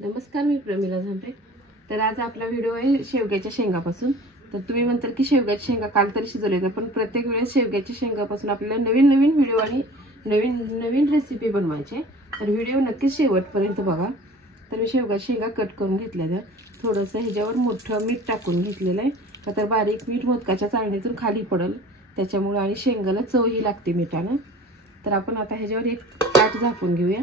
नमस्कार, मी प्रमिला झांपे। तर आज आपला व्हिडिओ आहे शेवग्याच्या शेंगापासून। तर तुम्ही म्हणताल की शेवग्याच्या शेंगा काल तरी शिजवले तर, पण प्रत्येक वेळेस शेवग्याच्या शेंगापासून आपल्याला नवीन नवीन व्हिडिओ आणि नवीन नवीन रेसिपी बनवायची। तर व्हिडिओ नक्कीच शेवटपर्यंत बघा। तर मी शेवग्याच्या शेंगा कट करून घेतल्या, थोडंसं ह्याच्यावर मोठं मीठ टाकून घेतलेलं आहे, का तर बारीक मीठ मोदकाच्या चाळणीतून खाली पडल त्याच्यामुळे, आणि शेंगाला चवही लागते मिठानं। तर आपण आता ह्याच्यावर एक ताट झाकून घेऊया।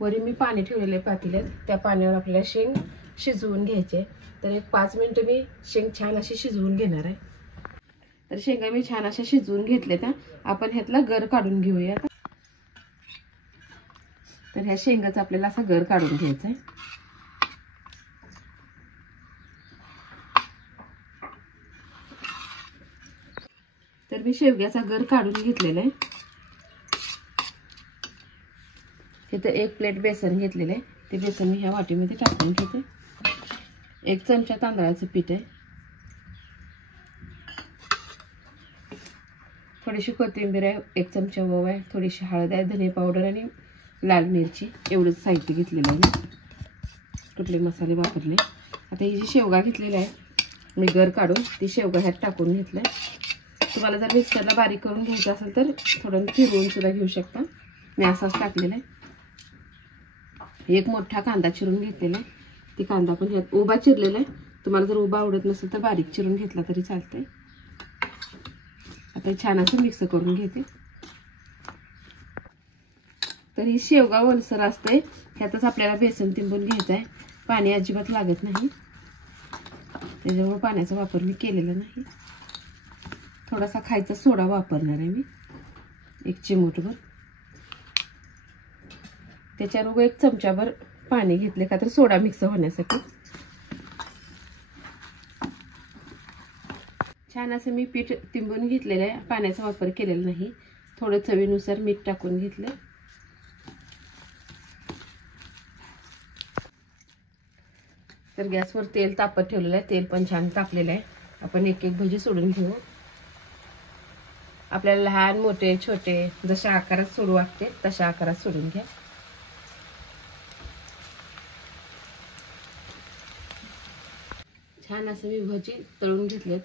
वरी मी पाणी ठेवलेले पातेल्यात, त्या पाण्यावर आपल्याला शेंग शिजवून घ्यायचे। तर एक 5 मिनिटं मी शेंग छान अशी शिजवून घेणार आहे। तर शेंगा मी छान अशा शिजवून घेतल्या, त्या आपण ह्यातला गर काढून घेऊया। तर ह्या शेंगाचा आपल्याला असा गर काढून घ्यायचा आहे। तर मी शेवग्याचा गर काढून घेतलेला आहे। इथे 1 प्लेट बेसन घेतलेले आहे, ते बेसन मी ह्या वाटीमध्ये टाकून घेते। 1 चमचा तांदळाचं पीठ आहे, थोडीशी कोथिंबीर आहे, 1 चमचा ओवा आहे, थोडीशी हळद आहे, धने पावडर आणि लाल मिरची, एवढंच साहित्य घेतलेलं आहे। कुठले मसाले वापरले। आता ही जी शेवगा घेतलेली आहे मी गर काढून, ती शेवगा ह्यात टाकून घेतलाय। तुम्हाला जर मिक्सरला बारीक करून घ्यायचं असेल तर थोडं फिरवून सुद्धा घेऊ शकता, मी असाच टाकलेला आहे। 1 मोठा कांदा चिरून घेतलेला आहे, ती कांदा पण ह्यात उभा चिरलेला आहे, तुम्हाला जर उभा आवडत नसेल तर बारीक चिरून घेतला तरी चालतंय। आता छान असं मिक्स करून घेते। तर ही शेवगा ओलसर असते, ह्यातच आपल्याला बेसन तिंबून घ्यायचं आहे, पाणी अजिबात लागत नाही, त्याच्यामुळे पाण्याचा वापर मी केलेला नाही। थोडासा खायचा सोडा वापरणार आहे मी, 1 चिमूटभर, त्याच्यावर 1 चमचाभर पाणी घेतले, का तर सोडा मिक्स होण्यासाठी। छान असं मी पीठ तिंबून घेतलेलं आहे, पाण्याचा वापर केलेला नाही। थोडं चवीनुसार मीठ टाकून घेतले। तर गॅसवर तेल तापत ठेवलेलं आहे, तेल पण छान तापलेलं आहे। आपण एक एक भजी सोडून घेऊ। आपल्याला लहान मोठे छोटे जशा आकारात सोडू वाटते तशा आकारात सोडून घ्या। छान असं मी भजी तळून घेतलेत।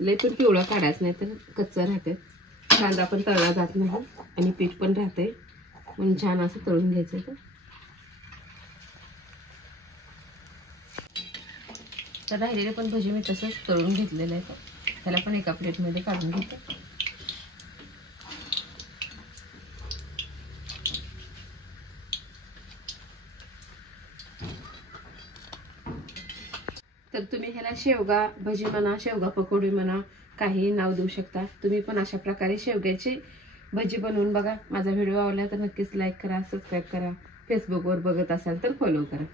लय पण पिवळा काढायचं नाही तर कच्चा राहते, कांदा पण तळला जात नाही आणि पीठ पण राहते, म्हणून छान असं तळून घ्यायचं। तर राहिलेले पण भजी मी तसंच तळून घेतलेलं आहे, त्याला पण एका प्लेटमध्ये काढून घेते। तर तुम्ही ह्याला शेवगा भजी म्हणा, शेवगा पकोडी म्हणा, काही नाव देऊ शकता। तुम्ही पण अशा प्रकारे शेवग्याची भजी बनवून बघा। माझा व्हिडिओ आवडला तर नक्कीच लाईक करा, सबस्क्राईब करा, फेसबुकवर बघत असाल तर फॉलो करा।